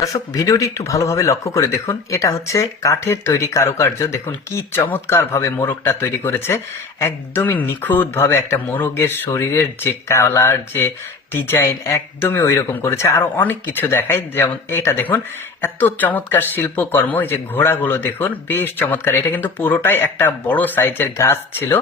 দর্শক, ভিডিওটি একটু ভালোভাবে লক্ষ্য করে দেখুন। এটা হচ্ছে কাঠের তৈরি কারুকার্য। দেখুন কি চমৎকার ভাবে মোরগটা তৈরি করেছে। একদমই নিখুঁত ভাবে একটা মোরগের শরীরের যে কালার যে ডিজাইন একদমই ওই রকম করেছে। আরও অনেক কিছু দেখায়। যেমন এটা দেখুন, এত চমৎকার শিল্পকর্ম, এই যে ঘোড়াগুলো দেখুন, বেশ চমৎকার। এটা কিন্তু পুরোটাই একটা বড় সাইজের গাছ ছিল,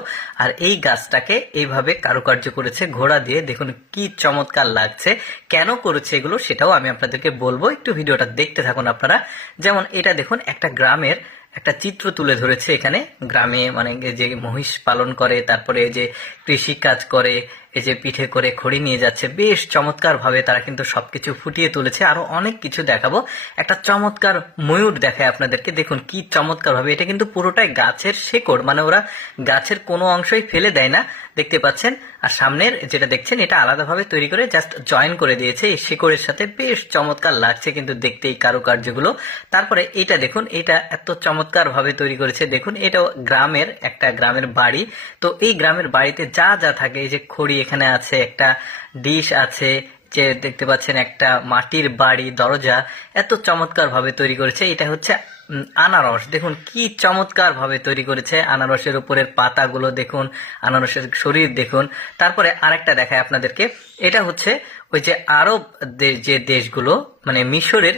আর এই গাছটাকে এইভাবে কারুকার্য করেছে ঘোড়া দিয়ে। দেখুন কি চমৎকার লাগছে। কেন করেছে এগুলো সেটাও আমি আপনাদেরকে বলব। একটু ভিডিওটা দেখতে থাকুন আপনারা। যেমন এটা দেখুন, একটা গ্রামের একটা চিত্র তুলে ধরেছে এখানে। গ্রামে মানে যে মহিষ পালন করে, তারপরে যে কৃষি কাজ করে এই যে পিঠে করে খড়ি নিয়ে যাচ্ছে, বেশ চমৎকার ভাবে তারা কিন্তু সবকিছু ফুটিয়ে তুলেছে। আরও অনেক কিছু দেখাবো। একটা চমৎকার ময়ূর দেখায় আপনাদেরকে। দেখুন কি চমৎকার ভাবে এটা কিন্তু পুরোটাই গাছের শেকড় মানে ওরা গাছের কোনো অংশই ফেলে দেয় না। দেখতে পাচ্ছেন? আর সামনের যেটা দেখছেন, এটা আলাদাভাবে তৈরি করে জাস্ট জয়েন করে দিয়েছে। এই শেকড়ের সাথে বেশ চমৎকার লাগছে কিন্তু দেখতে এই কারুকার্যগুলো। তারপরে এটা দেখুন, এটা এত চমৎকার ভাবে তৈরি করেছে। দেখুন এটা গ্রামের, একটা গ্রামের বাড়ি। তো এই গ্রামের বাড়িতে যা যা থাকে, এই যে খড়ি এখানে আছে একটা ডিশ আছে, যে দেখতে পাচ্ছেন একটা মাটির বাড়ি, দরজা, এত চমৎকার ভাবে তৈরি করেছে। এটা হচ্ছে আনারস। দেখুন কি চমৎকার ভাবে তৈরি করেছে। আনারসের উপরের পাতাগুলো দেখুন, আনারসের শরীর দেখুন। তারপরে আরেকটা দেখায় আপনাদেরকে। এটা হচ্ছে ওই যে আরব যে দেশগুলো মানে মিশরের